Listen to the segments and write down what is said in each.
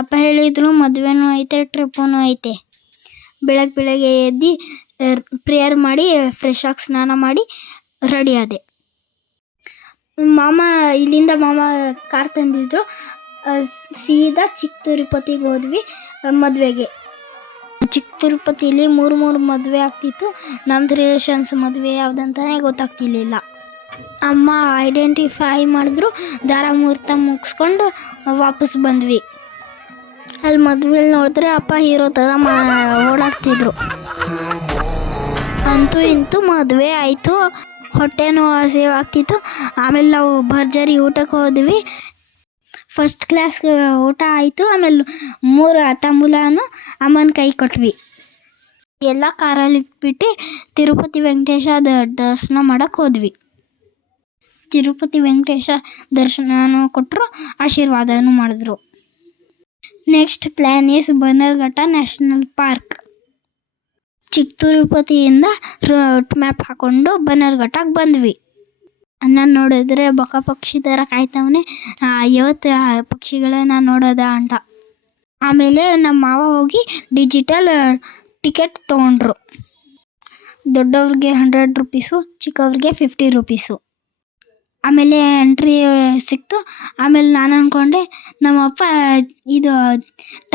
ಅಪ್ಪ ಹೇಳಿದ್ರು ಮದುವೆನೂ ಐತೆ ಟ್ರಿಪ್ಪೂ ಐತೆ. ಬೆಳಗ್ಗೆ ಎದ್ದು ಪ್ರೇಯರ್ ಮಾಡಿ ಫ್ರೆಶ್ ಆಗಿ ಸ್ನಾನ ಮಾಡಿ ರೆಡಿ ಆದೆ. ಇಲ್ಲಿಂದ ಮಾಮ ಕಾರ್ ತಂದಿದ್ರು. ಸೀದಾ ಚಿಕ್ಕ ತಿರುಪತಿಗೆ ಹೋದ್ವಿ ಮದುವೆಗೆ. ಚಿಕ್ಕ ತಿರುಪತಿಲಿ ಮೂರು ಮದುವೆ ಆಗ್ತಿತ್ತು. ನಮ್ದು ರಿಲೇಷನ್ಸ್ ಮದುವೆ ಯಾವುದಂತಾನೆ ಗೊತ್ತಾಗ್ತಿರ್ಲಿಲ್ಲ. ಅಮ್ಮ ಐಡೆಂಟಿಫೈ ಮಾಡಿದ್ರು. ದಾರ ಮುಹೂರ್ತ ಮುಗಿಸ್ಕೊಂಡು ವಾಪಸ್ ಬಂದ್ವಿ. ಅಲ್ಲಿ ಮದುವೆಲಿ ನೋಡಿದ್ರೆ ಅಪ್ಪ ಹೀರೋ ಥರ ಓಡಾಡ್ತಿದ್ರು. ಅಂತೂ ಇಂತೂ ಮದುವೆ ಆಯಿತು. ಹೊಟ್ಟೆನೂ ಹಸಿವಾಗ್ತಿತ್ತು. ಆಮೇಲೆ ನಾವು ಭರ್ಜರಿ ಊಟಕ್ಕೆ ಹೋದ್ವಿ. ಫಸ್ಟ್ ಕ್ಲಾಸ್ ಊಟ ಆಯಿತು. ಆಮೇಲೆ 3 ತಾಂಬೂಲನೂ ಅಮ್ಮನ ಕೈ ಕೊಟ್ವಿ. ಎಲ್ಲ ಕಾರಲ್ಲಿ ಇಟ್ಬಿಟ್ಟು ತಿರುಪತಿ ವೆಂಕಟೇಶ ದರ್ಶನ ಮಾಡೋಕ್ಕೆ ಹೋದ್ವಿ. ತಿರುಪತಿ ವೆಂಕಟೇಶ ದರ್ಶನನೂ ಕೊಟ್ಟರು, ಆಶೀರ್ವಾದನೂ ಮಾಡಿದ್ರು. Next plan is Bannerghatta national park. ಚಿಕ್ಕ ತಿರುಪತಿಯಿಂದ ರೂಟ್ ಮ್ಯಾಪ್ ಹಾಕ್ಕೊಂಡು ಬನ್ನರ್ಘಟ್ಟಕ್ಕೆ ಬಂದ್ವಿ. ನಾನು ನೋಡಿದ್ರೆ ಬಕ ಪಕ್ಷಿ ಥರ ಕಾಯ್ತವನೆ, ಇವತ್ತು ಪಕ್ಷಿಗಳನ್ನ ನೋಡೋದ ಅಂತ. ಆಮೇಲೆ ನಮ್ಮ ಮಾವ ಹೋಗಿ ಡಿಜಿಟಲ್ ಟಿಕೆಟ್ ತೊಗೊಂಡ್ರು. ದೊಡ್ಡವ್ರಿಗೆ 100 ರೂಪೀಸು, ಚಿಕ್ಕವ್ರಿಗೆ 50 ರೂಪೀಸು. ಆಮೇಲೆ ಎಂಟ್ರಿ ಸಿಕ್ತು. ಆಮೇಲೆ ನಾನು ಅಂದ್ಕೊಂಡೆ ನಮ್ಮಪ್ಪ ಇದು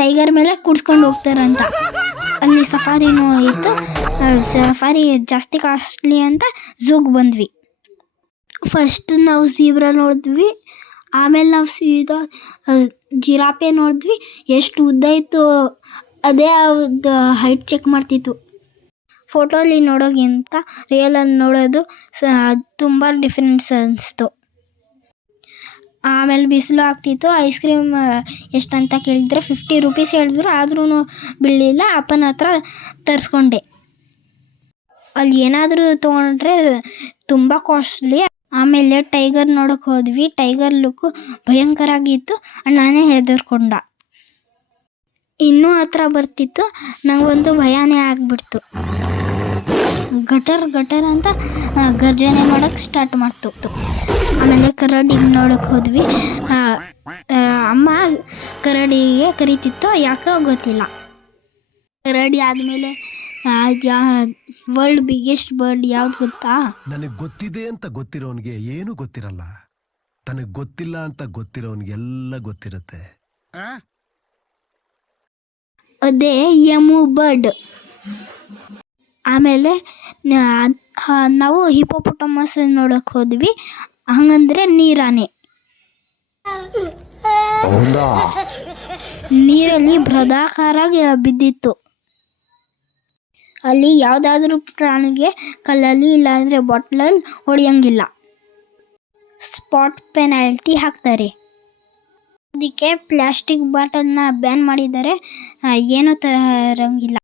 ಟೈಗರ್ ಮೇಲೆ ಕೂಡ್ಸ್ಕೊಂಡು ಹೋಗ್ತಾರಂತ. ಅಲ್ಲಿ ಸಫಾರಿನೂ ಇತ್ತು. ಸಫಾರಿ ಜಾಸ್ತಿ ಕಾಸ್ಟ್ಲಿ ಅಂತ ಝೂಗೆ ಬಂದ್ವಿ. ಫಸ್ಟ್ ನಾವು ಝೀಬ್ರಾ ನೋಡಿದ್ವಿ. ಆಮೇಲೆ ನಾವು ಸೀದಾ ಜಿರಾಫೆ ನೋಡಿದ್ವಿ. ಎಷ್ಟು ಉದ್ದ ಇತ್ತು, ಅದೇ ಅದು ಹೈಟ್ ಚೆಕ್ ಮಾಡ್ತಿತ್ತು. ಫೋಟೋಲಿ ನೋಡೋಕ್ಕಿಂತ ರಿಯಲಲ್ಲಿ ನೋಡೋದು ತುಂಬ ಡಿಫ್ರೆನ್ಸ್ ಅನಿಸ್ತು. ಆಮೇಲೆ ಬಿಸಿಲು ಆಗ್ತಿತ್ತು. ಐಸ್ ಕ್ರೀಮ್ ಎಷ್ಟಂತ ಕೇಳಿದ್ರೆ 50 ರೂಪೀಸ್ ಹೇಳಿದ್ರು. ಆದ್ರೂ ಬೀಳಲಿಲ್ಲ. ಅಪ್ಪನ ಹತ್ರ ತರಿಸ್ಕೊಂಡೆ. ಅಲ್ಲಿ ಏನಾದರೂ ತೊಗೊಂಡ್ರೆ ತುಂಬ ಕಾಸ್ಟ್ಲಿ. ಆಮೇಲೆ ಟೈಗರ್ ನೋಡೋಕೆ ಹೋದ್ವಿ. ಟೈಗರ್ ಲುಕ್ಕು ಭಯಂಕರ ಆಗಿತ್ತು. ನಾನೇ ಹೆದರ್ಕೊಂಡ. ಇನ್ನೂ ಹತ್ರ ಬರ್ತಿತ್ತು. ನನಗಂತೂ ಭಯನೇ ಆಗಿಬಿಡ್ತು. ಗಟರ್ ಅಂತ ಗರ್ಜನೆ ಮಾಡೋಕ್ಕೆ ಸ್ಟಾರ್ಟ್ ಮಾಡ್ತು. ಆಮೇಲೆ ಕರಡಿಗೆ ನೋಡೋಕೆ ಹೋದ್ವಿ. ಅಮ್ಮ ಕರಡಿಗೆ ಕರೀತಿತ್ತು, ಯಾಕೋ ಗೊತ್ತಿಲ್ಲ. ಕರಡಿ ಆದಮೇಲೆ ವರ್ಲ್ಡ್ ಬಿಗ್ಗೆಸ್ಟ್ ಬರ್ಡ್ ಯಾವ್ದು ಗೊತ್ತಾ? ನನಗೆ ಗೊತ್ತಿದೆ ಅಂತ ಗೊತ್ತಿರೋನ್ಗೆ ಏನು ಗೊತ್ತಿರಲ್ಲ. ತನಗೆ ಗೊತ್ತಿಲ್ಲ ಅಂತ ಗೊತ್ತಿರೋನ್ಗೆಲ್ಲ ಗೊತ್ತಿರುತ್ತೆ. ಅದೇ ಎಮು ಬರ್ಡ್. ಆಮೇಲೆ ನಾವು ಹಿಪೋಪೊಟಮಸ್ ನೋಡೋಕೆ ಹೋದ್ವಿ. ಹಂಗಂದ್ರೆ ನೀರಾನೆ. ನೀರಲ್ಲಿ ಬೃಹದಾಕಾರಾಗಿ ಬಿದ್ದಿತ್ತು. ಅಲ್ಲಿ ಯಾವುದಾದ್ರೂ ಪ್ರಾಣಿಗೆ ಕಲ್ಲಲ್ಲಿ ಇಲ್ಲಾಂದರೆ ಬಾಟ್ಲಲ್ಲಿ ಹೊಡೆಯಂಗಿಲ್ಲ. ಸ್ಪಾಟ್ ಪೆನಾಲ್ಟಿ ಹಾಕ್ತಾರೆ. ಅದಕ್ಕೆ ಪ್ಲಾಸ್ಟಿಕ್ ಬಾಟಲ್ನ ಬ್ಯಾನ್ ಮಾಡಿದ್ದಾರೆ. ಏನೂ ತರಂಗಿಲ್ಲ.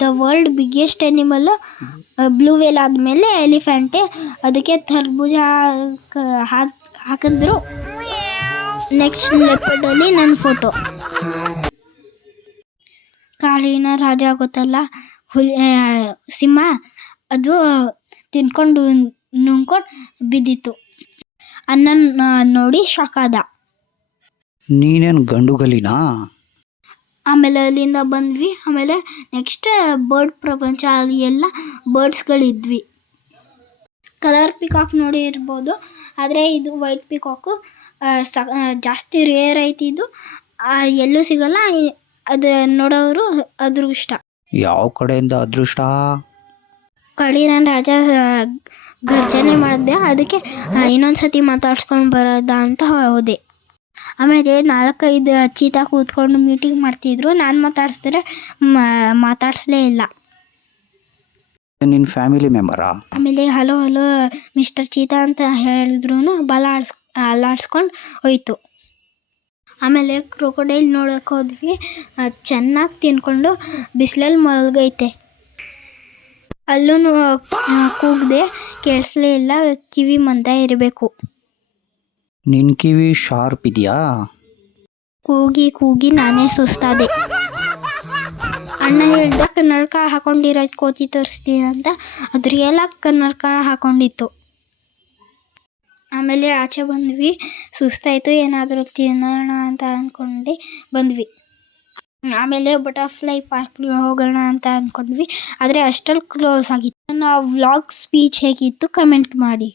The world biggest animal blue whale ಆದಮೇಲೆ ಎಲಿಫೆಂಟೇ. ಅದಕ್ಕೆ ತರ್ಬೂಜ ಹಾಕಿದ್ರು. ನೆಕ್ಸ್ಟ್ ಲೆಪರ್ಡಲ್ಲಿ ನನ್ನ ಫೋಟೋ. ಕಾಡಿನ ರಾಜ ಗೊತ್ತಲ್ಲ, ಸಿಂಹ. ಅದು ತಿನ್ಕೊಂಡು ನುಂಗ್ಕೊಂಡು ಬಿದ್ದಿತ್ತು. ಅನ್ನ ನೋಡಿ ಶಾಕ್ ಆದ. ನೀನೇನು ಗಂಡುಗಲಿನಾ? ಆಮೇಲೆ ಅಲ್ಲಿಂದ ಬಂದ್ವಿ. ಆಮೇಲೆ ನೆಕ್ಸ್ಟ್ ಬರ್ಡ್ ಪ್ರಪಂಚ. ಅಲ್ಲಿ ಎಲ್ಲ ಬರ್ಡ್ಸ್ಗಳಿದ್ವಿ. ಕಲರ್ ಪಿಕಾಕ್ ನೋಡಿರ್ಬೋದು, ಆದರೆ ಇದು ವೈಟ್ ಪಿಕಾಕು. ಜಾಸ್ತಿ ರೇರ್ ಐತಿ ಇದು. ಎಲ್ಲೂ ಸಿಗಲ್ಲ. ಅದು ನೋಡೋರು ಅದೃಷ್ಟ. ಯಾವ ಕಡೆಯಿಂದ ಅದೃಷ್ಟ? ಕಾಡಿನ ರಾಜ ಗರ್ಜನೆ ಮಾಡಿದೆ. ಅದಕ್ಕೆ ಇನ್ನೊಂದ್ಸತಿ ಮಾತಾಡ್ಸ್ಕೊಂಡು ಬರೋದ ಅಂತ ಹೋದೆ. ಆಮೇಲೆ 4-5 ಚೀತಾ ಕೂತ್ಕೊಂಡು ಮೀಟಿಂಗ್ ಮಾಡ್ತಿದ್ರು. ನಾನು ಮಾತಾಡಿಸಿದ್ರೆ ಮಾತಾಡಿಸ್ಲೇ ಇಲ್ಲ. ನಿನ್ನ ಫ್ಯಾಮಿಲಿ ಮೆಂಬರಾ? ಆಮೇಲೆ ಹಲೋ ಮಿಸ್ಟರ್ ಚೀತಾ ಅಂತ ಹೇಳಿದ್ರು. ಬಲ ಅಲ್ಲಾಡ್ಸ್ಕೊಂಡು ಹೋಯ್ತು. ಆಮೇಲೆ ಕ್ರೊಕೊಡೈಲ್ ನೋಡೋಕೆ ಹೋದ್ವಿ. ಚೆನ್ನಾಗಿ ತಿನ್ಕೊಂಡು ಬಿಸಿಲಲ್ಲಿ ಮಲಗೈತೆ. ಅಲ್ಲೂ ಕೂಗದೆ, ಕೇಳಿಸ್ಲೇ ಇಲ್ಲ. ಕಿವಿ ಮಂದ ಇರಬೇಕು. ನಿನ್ನ ಕಿವಿ ಶಾರ್ಪ್ ಇದೆಯಾ? ಕೂಗಿ ನಾನೇ ಸುಸ್ತಾದೆ. ಅಣ್ಣ ಹೇಳ್ದ ಕನ್ನಡಕ ಹಾಕೊಂಡಿರೋದು ಕೋತಿ ತೋರಿಸ್ತೀನಿ ಅಂತ. ಅದು ರಿಯಲ್ ಆಗಿ ಕನ್ನಡಕ ಹಾಕೊಂಡಿತ್ತು. ಆಮೇಲೆ ಆಚೆ ಬಂದ್ವಿ, ಸುಸ್ತಾಯಿತು, ಏನಾದರೂ ತಿನ್ನೋಣ ಅಂತ ಅಂದ್ಕೊಂಡು ಬಂದ್ವಿ. ಆಮೇಲೆ ಬಟರ್ಫ್ಲೈ ಪಾರ್ಕ್ ಹೋಗೋಣ ಅಂತ ಅಂದ್ಕೊಂಡ್ವಿ, ಆದರೆ ಅಷ್ಟರಲ್ಲಿ ಕ್ಲೋಸ್ ಆಗಿತ್ತು. ನನ್ನ ವ್ಲಾಗ್ ಸ್ಪೀಚ್ ಹೇಗಿತ್ತು ಕಮೆಂಟ್ ಮಾಡಿ.